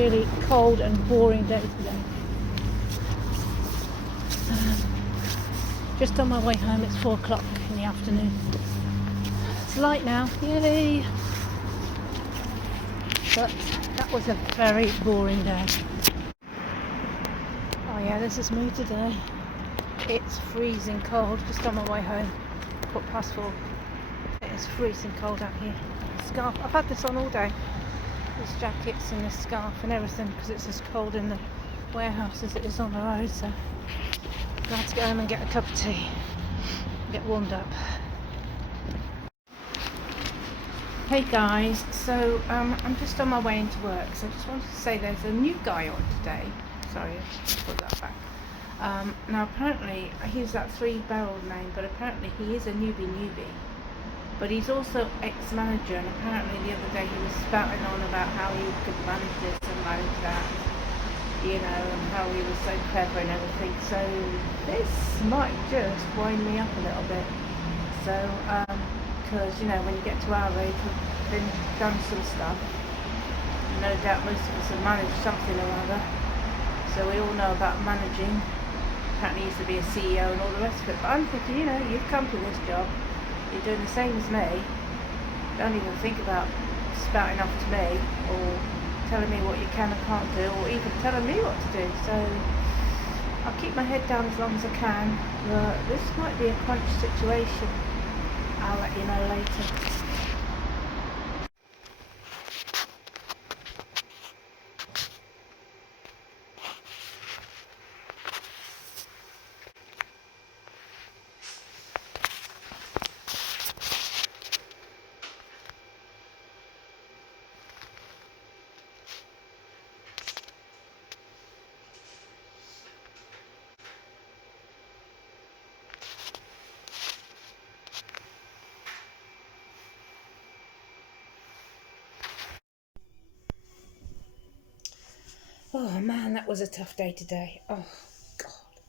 really cold and boring day today. Just on my way home. It's 4 o'clock in the afternoon. It's light now, yay! But that was a very boring day. Oh yeah, this is me today. It's freezing cold. Just on my way home. 4:15. It is freezing cold out here. Scarf. I've had this on all day. This jackets and this scarf and everything because it's as cold in the warehouse as it is on the road. So I'm glad to get home and get a cup of tea. Get warmed up. Hey guys, so I'm just on my way into work, so I just wanted to say there's a new guy on today. Sorry, I'll put that back. Now apparently, I use that 3-barreled name, but apparently he is a newbie. But he's also ex-manager, and apparently the other day he was spouting on about how he could manage this and manage that, you know, and how he was so clever and everything. So this might just wind me up a little bit. So, because, you know, when you get to our age, we've done some stuff. No doubt most of us have managed something or other. So we all know about managing. Apparently he used to be a CEO and all the rest of it. But I'm thinking, you know, you've come to this job. You're doing the same as me. Don't even think about spouting off to me or telling me what you can and can't do, or even telling me what to do. So I'll keep my head down as long as I can, but this might be a crunch situation. I'll let you know later. Oh man, that was a tough day today. Oh God.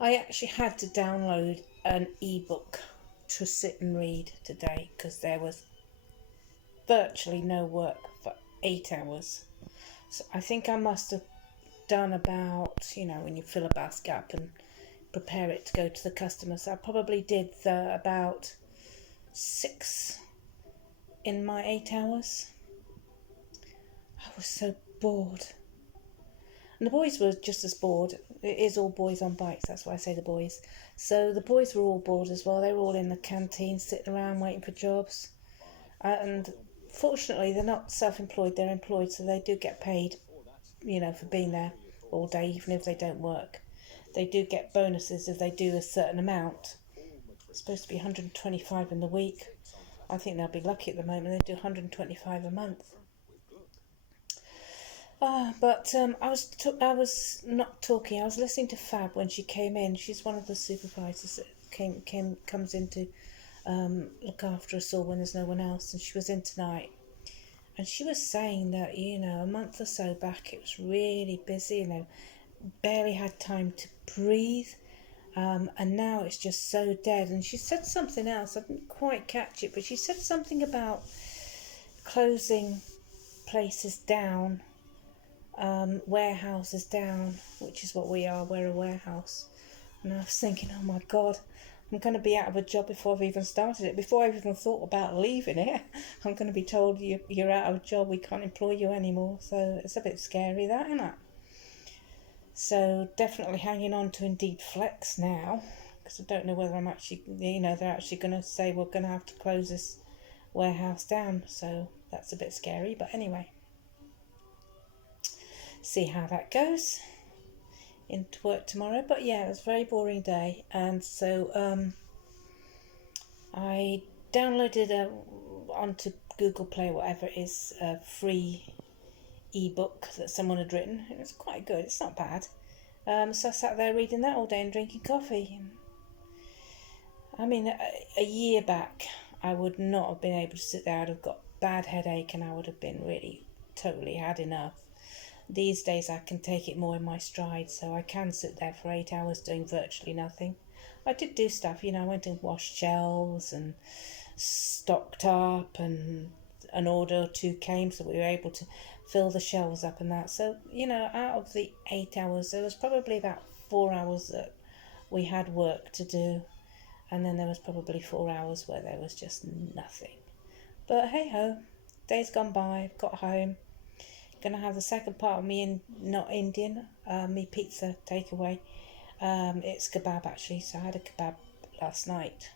I actually had to download an ebook to sit and read today because there was virtually no work for 8 hours. So I think I must have done about, you know, when you fill a basket up and prepare it to go to the customer. So I probably did about 6 in my 8 hours. I was so bored. And the boys were just as bored. It is all boys on bikes, that's why I say the boys. So the boys were all bored as well. They were all in the canteen sitting around waiting for jobs. And fortunately they're not self-employed, they're employed, so they do get paid, you know, for being there all day, even if they don't work. They do get bonuses if they do a certain amount. It's supposed to be 125 in the week. I think they'll be lucky at the moment. They do 125 a month. But I was not talking. I was listening to Fab when she came in. She's one of the supervisors that comes in to look after us all when there's no one else. And she was in tonight. And she was saying that, you know, a month or so back it was really busy. You know, barely had time to breathe. And now it's just so dead. And she said something else. I didn't quite catch it, but she said something about closing places down. Warehouses down, which is what we are. We're a warehouse. And I was thinking, oh my God, I'm going to be out of a job before I've even started it. Before I've even thought about leaving it, I'm going to be told you're out of a job, we can't employ you anymore. So it's a bit scary, that, isn't it? So definitely hanging on to Indeed Flex now, because I don't know whether I'm actually, you know, they're actually going to say we're going to have to close this warehouse down. So that's a bit scary, but anyway. See how that goes into work tomorrow. But yeah, it was a very boring day, and so I downloaded onto Google Play, whatever it is, a free ebook that someone had written. It was quite good, it's not bad. So I sat there reading that all day and drinking coffee. I mean, a year back I would not have been able to sit there. I'd have got bad headache and I would have been really totally had enough. These days I can take it more in my stride, so I can sit there for 8 hours doing virtually nothing. I did do stuff, you know, I went and washed shelves and stocked up, and an order or two came, so we were able to fill the shelves up and that. So, you know, out of the 8 hours, there was probably about 4 hours that we had work to do, and then there was probably 4 hours where there was just nothing. But hey ho, days gone by, got home, gonna have the second part of me not Indian, me pizza takeaway. It's kebab actually, so I had a kebab last night,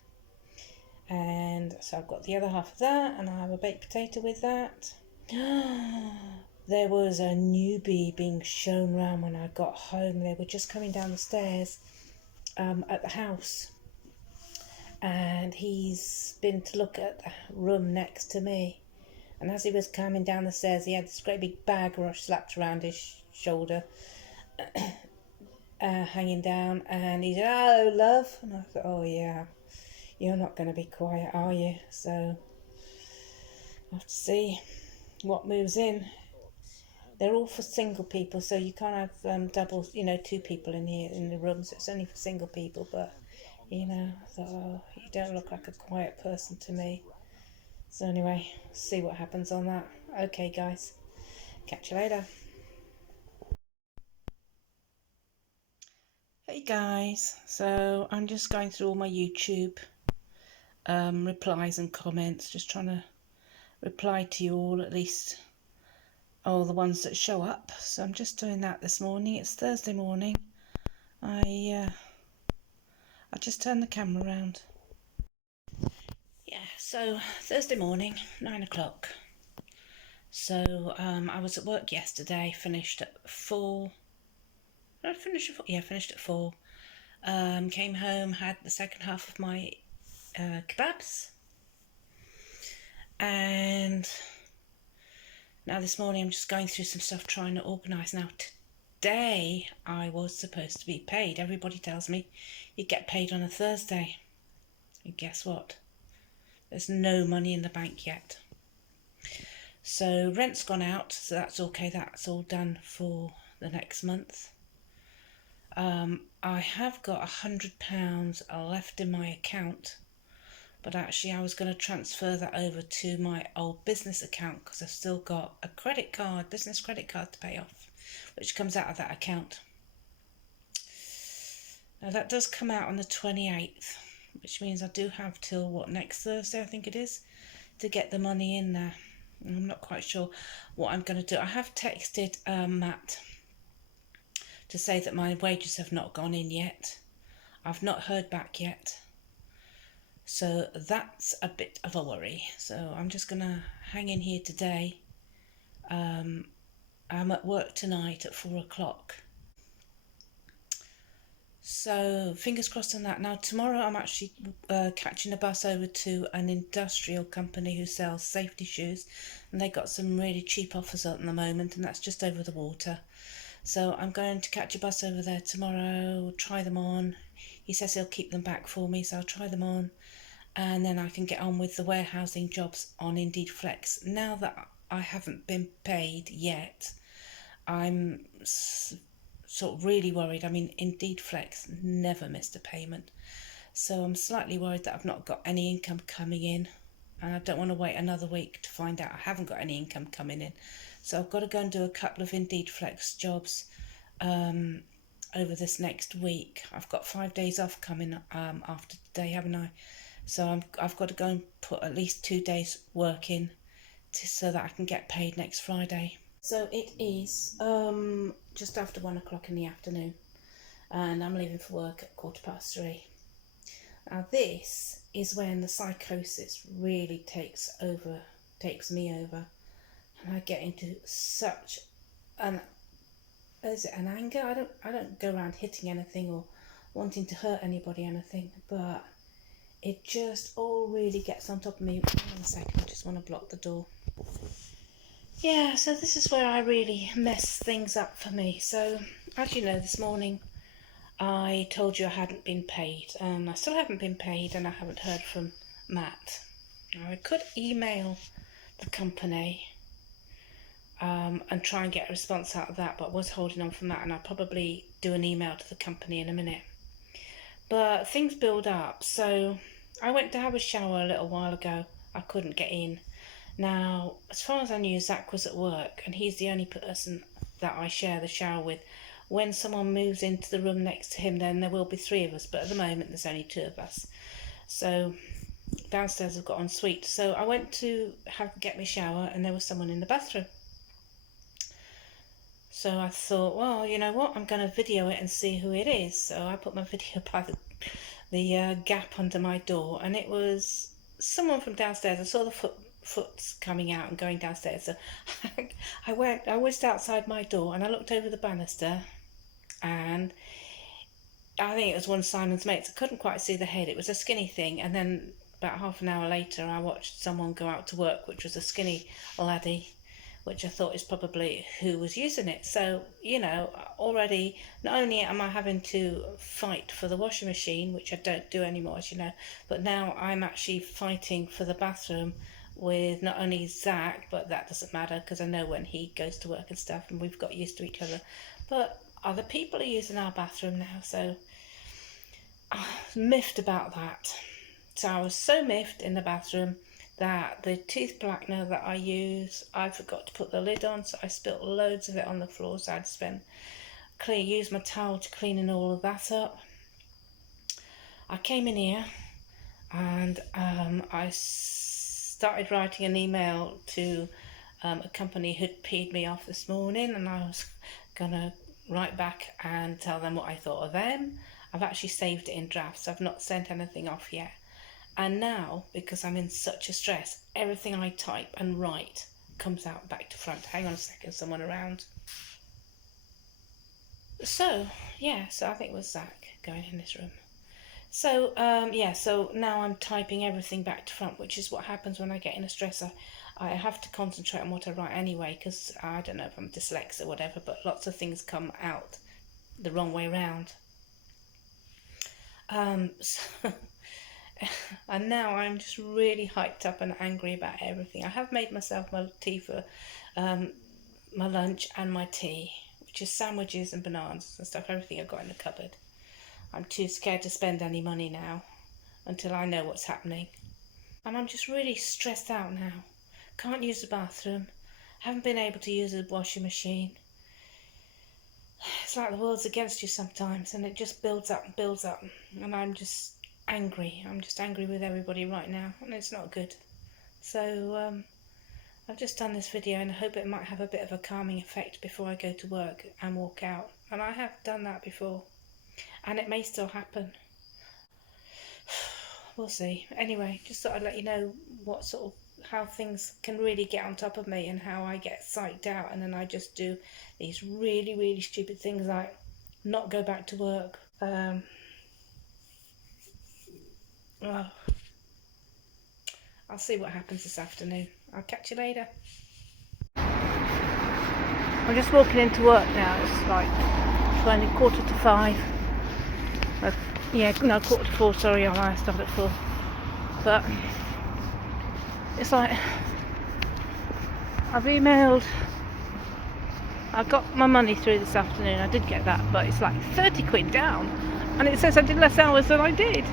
and so I've got the other half of that, and I have a baked potato with that. There was a newbie being shown round when I got home. They were just coming down the stairs at the house, and he's been to look at the room next to me. And as he was coming down the stairs, he had this great big bag slapped around his shoulder, hanging down, and he said, "Hello, love." And I thought, "Oh yeah, you're not going to be quiet, are you?" So I have to see what moves in. They're all for single people, so you can't have doubles, you know, two people in here in the room, so it's only for single people. But, you know, I thought, oh, you don't look like a quiet person to me. So anyway, see what happens on that. Okay, guys, catch you later. Hey guys, so I'm just going through all my YouTube replies and comments, just trying to reply to you all, at least all the ones that show up. So I'm just doing that this morning. It's Thursday morning. I just turned the camera around. Yeah, so Thursday morning, 9 o'clock. So I was at work yesterday, finished at 4. Did I finish at 4? Yeah, finished at 4. Came home, had the second half of my kebabs. And now this morning I'm just going through some stuff trying to organise. Now today I was supposed to be paid. Everybody tells me you get paid on a Thursday. And guess what? There's no money in the bank yet. So rent's gone out, so that's okay. That's all done for the next month. I have got £100 left in my account, but actually I was going to transfer that over to my old business account because I've still got a credit card, business credit card to pay off, which comes out of that account. Now that does come out on the 28th, which means I do have till next Thursday, I think it is, to get the money in there. I'm not quite sure what I'm going to do. I have texted Matt to say that my wages have not gone in yet. I've not heard back yet. So that's a bit of a worry. So I'm just going to hang in here today. I'm at work tonight at 4 o'clock. So fingers crossed on that. Now tomorrow I'm actually catching a bus over to an industrial company who sells safety shoes, and they got some really cheap offers at the moment, and that's just over the water. So I'm going to catch a bus over there tomorrow, try them on. He says he'll keep them back for me, so I'll try them on, and then I can get on with the warehousing jobs on Indeed Flex. Now that I haven't been paid yet, I'm sort of really worried. I mean, Indeed Flex never missed a payment, so I'm slightly worried that I've not got any income coming in, and I don't want to wait another week to find out I haven't got any income coming in. So I've got to go and do a couple of Indeed Flex jobs over this next week. I've got 5 days off coming after today, haven't I? So I've got to go and put at least 2 days work in so that I can get paid next Friday. So it is just after 1 o'clock in the afternoon, and I'm leaving for work at 3:15. Now this is when the psychosis really takes me over, and I get into such an anger. I don't go around hitting anything or wanting to hurt anybody or anything, but it just all really gets on top of me. Hang on a second, I just want to block the door. Yeah, so this is where I really mess things up for me. So, as you know, this morning I told you I hadn't been paid, and I still haven't been paid, and I haven't heard from Matt. Now, I could email the company and try and get a response out of that, but I was holding on from that, and I'll probably do an email to the company in a minute. But things build up, so I went to have a shower a little while ago. I couldn't get in. Now, as far as I knew, Zach was at work, and he's the only person that I share the shower with. When someone moves into the room next to him, then there will be 3 of us, but at the moment there's only 2 of us. So downstairs I've got en suite. So I went to get my shower, and there was someone in the bathroom. So I thought, well, you know what, I'm going to video it and see who it is. So I put my video by the gap under my door, and it was someone from downstairs. I saw the foot's coming out and going downstairs. So I whizzed outside my door, and I looked over the banister, and I think it was one of Simon's mates. I couldn't quite see the head. It was a skinny thing. And then about half an hour later, I watched someone go out to work, which was a skinny laddie, which I thought is probably who was using it. So, you know, already, not only am I having to fight for the washing machine, which I don't do anymore, as you know, but now I'm actually fighting for the bathroom with not only Zach, but that doesn't matter because I know when he goes to work and stuff, and we've got used to each other. But other people are using our bathroom now, so I was miffed about that. So I was so miffed in the bathroom that the tooth blackener that I use, I forgot to put the lid on, so I spilt loads of it on the floor, so I had to use my towel to clean all of that up. I came in here and I started writing an email to a company who'd peed me off this morning, and I was gonna write back and tell them what I thought of them. I've actually saved it in drafts. I've not sent anything off yet. And now, because I'm in such a stress, everything I type and write comes out back to front. Hang on a second, someone around. So, yeah, so I think it was Zach going in this room. So, yeah, so now I'm typing everything back to front, which is what happens when I get in a stress. I have to concentrate on what I write anyway, because I don't know if I'm dyslexic or whatever, but lots of things come out the wrong way around. So and now I'm just really hyped up and angry about everything. I have made myself my tea for my lunch and my tea, which is sandwiches and bananas and stuff, everything I've got in the cupboard. I'm too scared to spend any money now until I know what's happening. And I'm just really stressed out now. Can't use the bathroom. Haven't been able to use the washing machine. It's like the world's against you sometimes, and it just builds up and builds up. And I'm just angry. I'm just angry with everybody right now, and it's not good. So I've just done this video, and I hope it might have a bit of a calming effect before I go to work and walk out. And I have done that before, and it may still happen. We'll see. Anyway, just thought I'd let you know what sort of how things can really get on top of me, and how I get psyched out, and then I just do these really, really stupid things like not go back to work. Well, I'll see what happens this afternoon. I'll catch you later. I'm just walking into work now. It's like 5:15. Yeah, no, 4:45, sorry, I started at 4. But it's like, I've emailed, I got my money through this afternoon. I did get that, but it's like 30 quid down, and it says I did less hours than I did.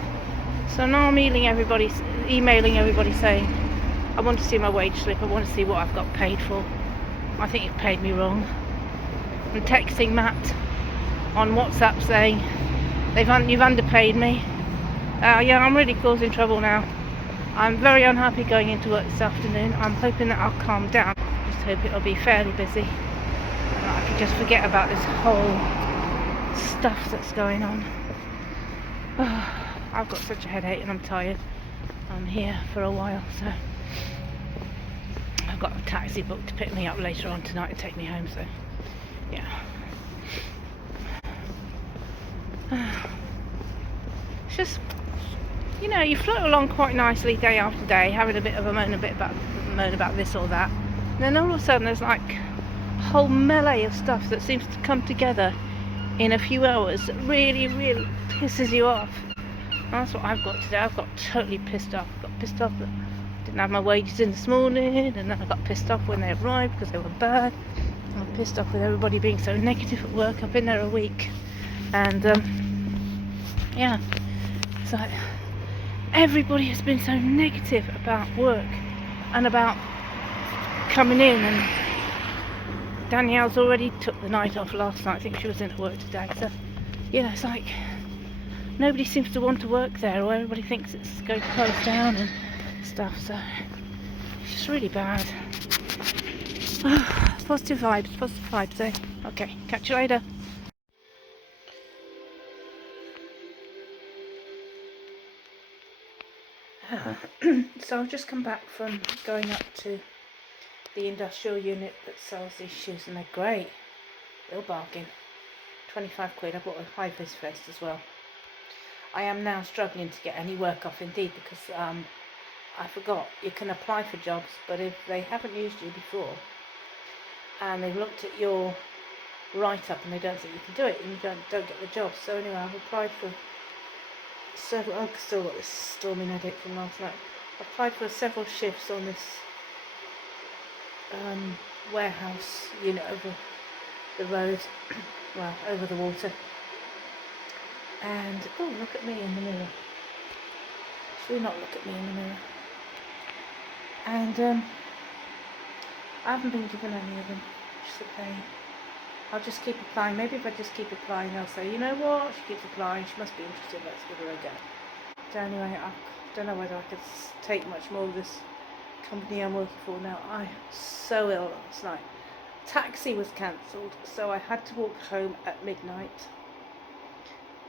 So now I'm emailing everybody saying I want to see my wage slip, I want to see what I've got paid for. I think you've paid me wrong. I'm texting Matt on WhatsApp saying you've underpaid me. Yeah, I'm really causing trouble now. I'm very unhappy going into work this afternoon. I'm hoping that I'll calm down. Just hope it'll be fairly busy, and I can just forget about this whole stuff that's going on. I've got such a headache and I'm tired. I'm here for a while, so I've got a taxi booked to pick me up later on tonight and take me home, so yeah. It's just, you know, you float along quite nicely day after day, having a bit of a moan about this or that, and then all of a sudden there's like a whole melee of stuff that seems to come together in a few hours that really, really pisses you off. And that's what I've got today. I've got totally pissed off. I got pissed off that I didn't have my wages in this morning, and then I got pissed off when they arrived because they were bad. I'm pissed off with everybody being so negative at work. I've been there a week, and yeah, it's like everybody has been so negative about work and about coming in, and Danielle's already took the night off last night. I think she was in at work today. So, it's like nobody seems to want to work there, or everybody thinks it's going to close down and stuff. So it's just really bad. Positive vibes, eh? Okay, catch you later. So I've just come back from going up to the industrial unit that sells these shoes, and they're great. Real bargain. 25 quid. I bought a high-vis vest as well. I am now struggling to get any work off Indeed because I forgot you can apply for jobs, but if they haven't used you before and they've looked at your write-up and they don't think you can do it, and you don't get the job. So anyway, I've applied for several. I've still got this storming headache from last night. I've applied for several shifts on this warehouse unit over the road, well, over the water. And oh, look at me in the mirror. Should we not look at me in the mirror? And I haven't been given any of them. Just a pain. I'll just keep applying. Maybe if I just keep applying, they'll say, you know what, she keeps applying, she must be interested, let's give her a go. So anyway, I don't know whether I could take much more of this company I'm working for now. I was so ill last night. Taxi was cancelled, so I had to walk home at midnight.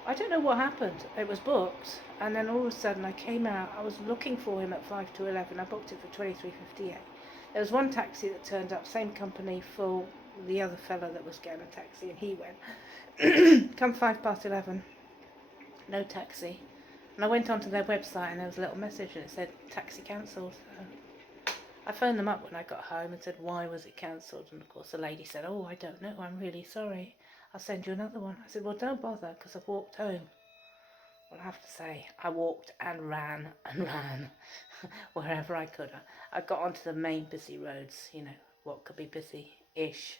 I don't know what happened. It was booked, and then all of a sudden I came out. I was looking for him at 5 to 11. I booked it for 23:58. There was one taxi that turned up, same company for the other fella that was getting a taxi, and he went. Come 5 past 11, no taxi. And I went onto their website, and there was a little message, and it said taxi cancelled. So I phoned them up when I got home and said, why was it cancelled? And of course the lady said, oh, I don't know, I'm really sorry. I'll send you another one. I said, well, don't bother, because I've walked home. Well, I have to say, I walked and ran wherever I could. I got onto the main busy roads, what could be busy-ish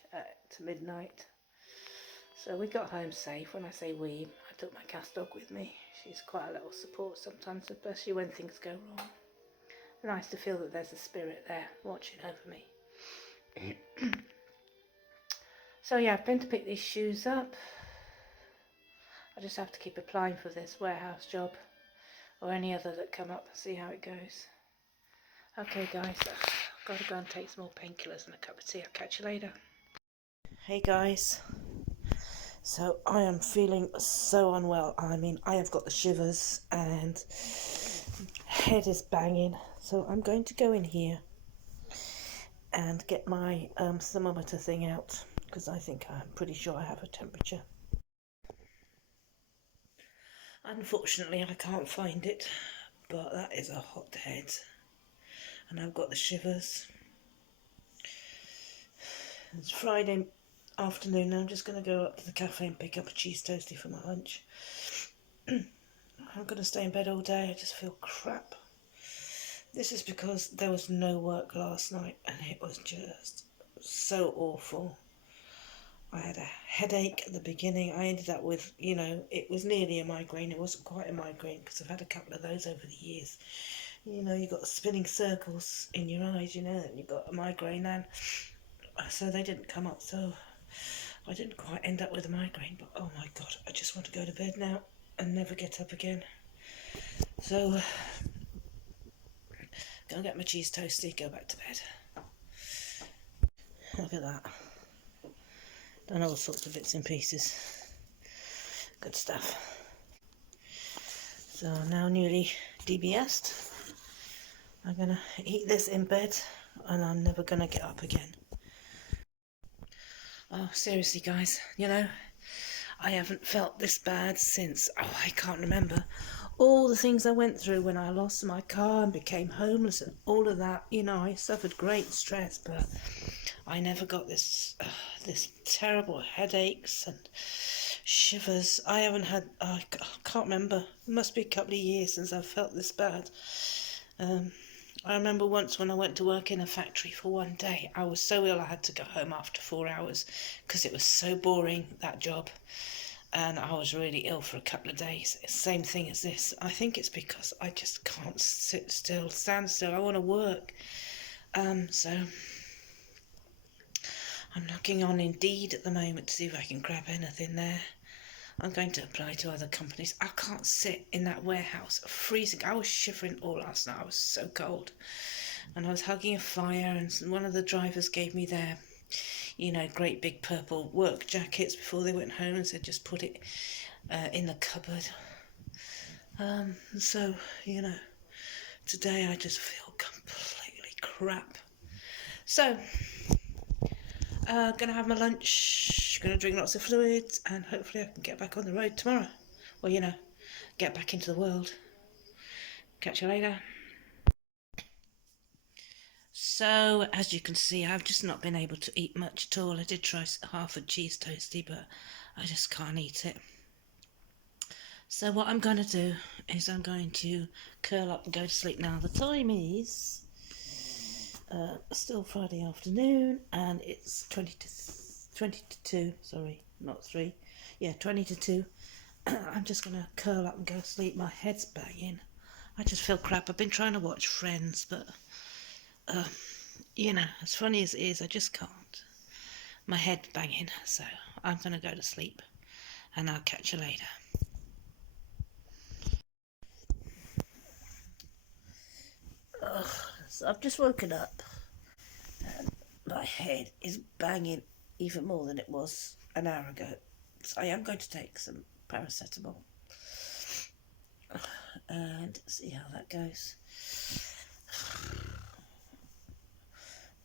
to midnight. So we got home safe. When I say we, I took my cat dog with me. She's quite a little support sometimes, especially when things go wrong. Nice to feel that there's a spirit there watching over me. So yeah, I've been to pick these shoes up. I just have to keep applying for this warehouse job or any other that come up and see how it goes. Okay guys, I've got to go and take some more painkillers and a cup of tea. I'll catch you later. Hey guys, so I am feeling so unwell. I mean, I have got the shivers and head is banging. So I'm going to go in here and get my thermometer thing out, because I'm pretty sure I have a temperature. Unfortunately, I can't find it, but that is a hot head, and I've got the shivers. It's Friday afternoon, and I'm just going to go up to the cafe and pick up a cheese toastie for my lunch. I'm going to stay in bed all day. I just feel crap. This is because there was no work last night, and it was just so awful. I had a headache at the beginning. I ended up with, it was nearly a migraine. It wasn't quite a migraine because I've had a couple of those over the years. You've got spinning circles in your eyes, and you've got a migraine, and so they didn't come up. So I didn't quite end up with a migraine, but oh my God, I just want to go to bed now and never get up again. So go and get my cheese toastie, go back to bed. Look at that. Done all sorts of bits and pieces. Good stuff. So I'm now newly DBS'd. I'm going to eat this in bed and I'm never going to get up again. Oh, seriously guys, I haven't felt this bad since, I can't remember. All the things I went through when I lost my car and became homeless and all of that, I suffered great stress, but I never got this terrible headaches and shivers. I haven't had, I can't remember, it must be a couple of years since I've felt this bad. I remember once when I went to work in a factory for one day, I was so ill I had to go home after 4 hours because it was so boring, that job. And I was really ill for a couple of days. Same thing as this. I think it's because I just can't stand still. I want to work. So I'm looking on Indeed at the moment to see if I can grab anything there. I'm going to apply to other companies. I can't sit in that warehouse, freezing. I was shivering all last night. I was so cold. And I was hugging a fire, and one of the drivers gave me their, great big purple work jackets before they went home and said just put it in the cupboard. So, today I just feel completely crap. So, gonna have my lunch, gonna drink lots of fluids, and hopefully I can get back on the road tomorrow. Well, get back into the world. Catch you later. So, as you can see, I've just not been able to eat much at all. I did try half a cheese toastie, but I just can't eat it. So what I'm going to do is I'm going to curl up and go to sleep now. The time is still Friday afternoon, and it's 20 to 2, sorry, not 3. Yeah, 20 to 2. I'm just going to curl up and go to sleep. My head's banging. I just feel crap. I've been trying to watch Friends, but, as funny as it is, I just can't. My head's banging, so I'm going to go to sleep, and I'll catch you later. So I've just woken up, and my head is banging even more than it was an hour ago. So I am going to take some paracetamol and see how that goes.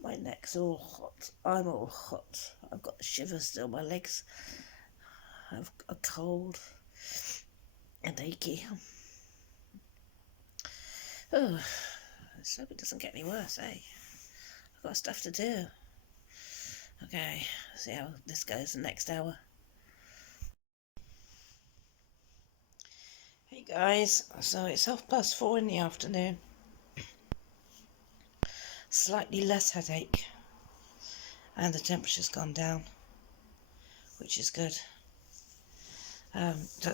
My neck's all hot. I'm all hot. I've got shivers still. My legs have a cold and achy. Oh, let's hope it doesn't get any worse, eh? I've got stuff to do. Okay, see how this goes the next hour. Hey guys, so it's 4:30 in the afternoon. Slightly less headache, and the temperature's gone down, which is good.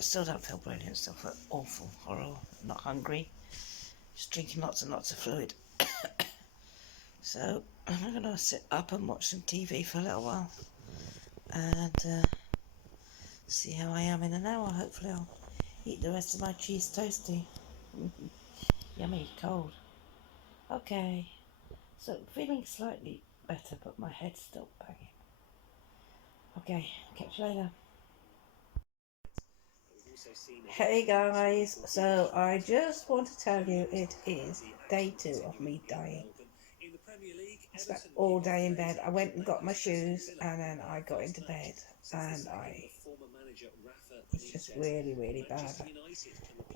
Still don't feel brilliant, still feel awful, horrible, not hungry, just drinking lots and lots of fluid. So I'm going to sit up and watch some TV for a little while, and see how I am in an hour. Hopefully I'll eat the rest of my cheese toastie. Yummy, cold. Okay, so feeling slightly better, but my head's still banging. Okay, catch you later. Hey guys, so I just want to tell you it is day 2 of me dying. I spent all day in bed. I went and got my shoes, and then I got into bed, and it's just really, really bad.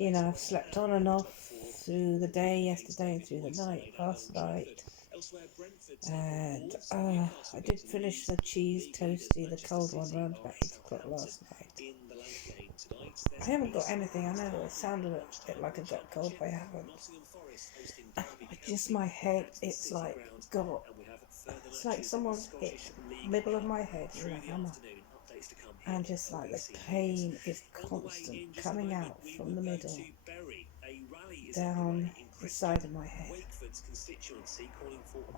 I've slept on and off through the day yesterday and through the night last night. And I did finish the cheese toastie, the cold one, around about 8 o'clock last night. I haven't got anything. I know it sounded a bit like I got cold, but I haven't. Just my head, it's like someone's hit the middle of my head with a hammer. And just like the pain is constant, coming out from the middle down the side of my head.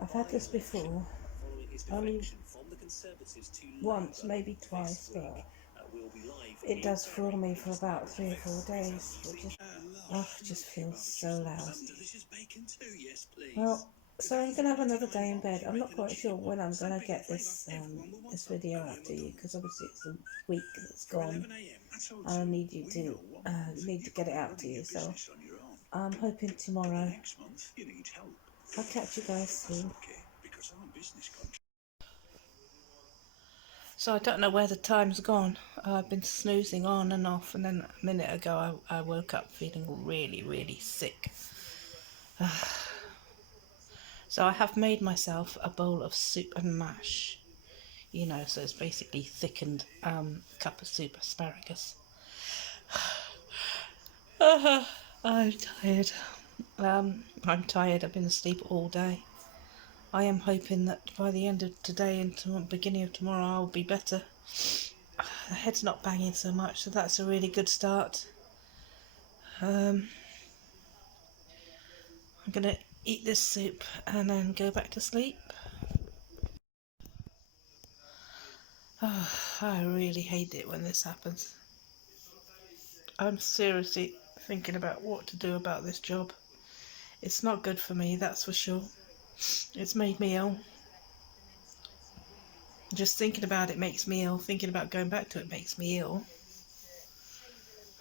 I've had this before, only once, maybe twice, but it does fool me for about 3 or 4 days, which is, it just feels so lousy. Well, so I'm going to have another day in bed. I'm not quite sure when I'm going to get this video out to you, because obviously it's a week that's gone. I need to get it out to you, so I'm hoping tomorrow. I'll catch you guys soon. So I don't know where the time's gone. I've been snoozing on and off, and then a minute ago I woke up feeling really, really sick. So I have made myself a bowl of soup and mash. So it's basically thickened cup of soup, asparagus. I'm tired. I'm tired. I've been asleep all day. I am hoping that by the end of today and beginning of tomorrow I'll be better. The head's not banging so much, so that's a really good start. I'm going to eat this soup and then go back to sleep. Oh, I really hate it when this happens. I'm seriously thinking about what to do about this job. It's not good for me, that's for sure. It's made me ill. Just thinking about it makes me ill. Thinking about going back to it makes me ill.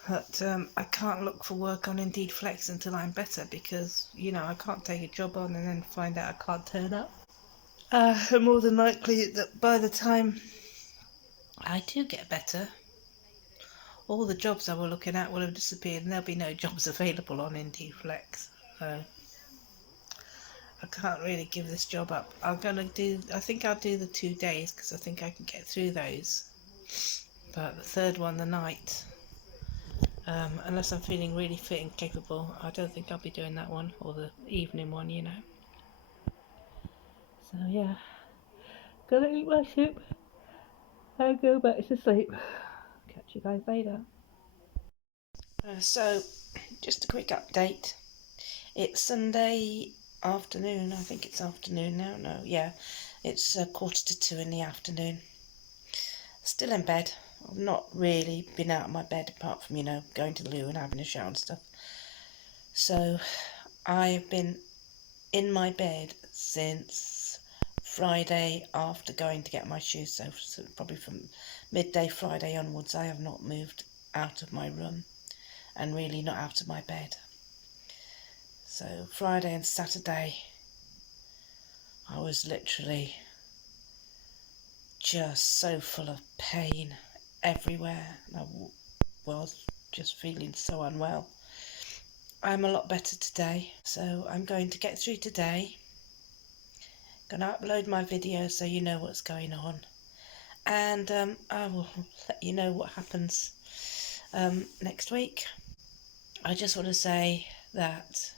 But I can't look for work on Indeed Flex until I'm better because, you know, I can't take a job on and then find out I can't turn up. More than likely that by the time I do get better, all the jobs I were looking at will have disappeared and there'll be no jobs available on Indeed Flex. So I can't really give this job up. I think I'll do the 2 days because I think I can get through those. But the third one, the night, unless I'm feeling really fit and capable, I don't think I'll be doing that one, or the evening one, you know. So yeah, gonna eat my soup and go back to sleep. Catch you guys later. So, just a quick update. It's Sunday afternoon. I think it's afternoon now. No, yeah, it's 1:45 in the afternoon. Still in bed. I've not really been out of my bed apart from, you know, going to the loo and having a shower and stuff. So I've been in my bed since Friday after going to get my shoes. So probably from midday Friday onwards, I have not moved out of my room and really not out of my bed. So Friday and Saturday, I was literally just so full of pain everywhere. I was just feeling so unwell. I'm a lot better today, so I'm going to get through today. Gonna upload my video so you know what's going on, and I will let you know what happens next week. I just want to say that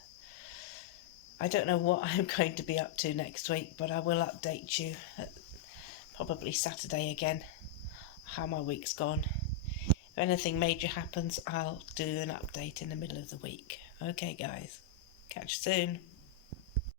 I don't know what I'm going to be up to next week, but I will update you probably Saturday again how my week's gone. If anything major happens, I'll do an update in the middle of the week. Okay guys, catch you soon.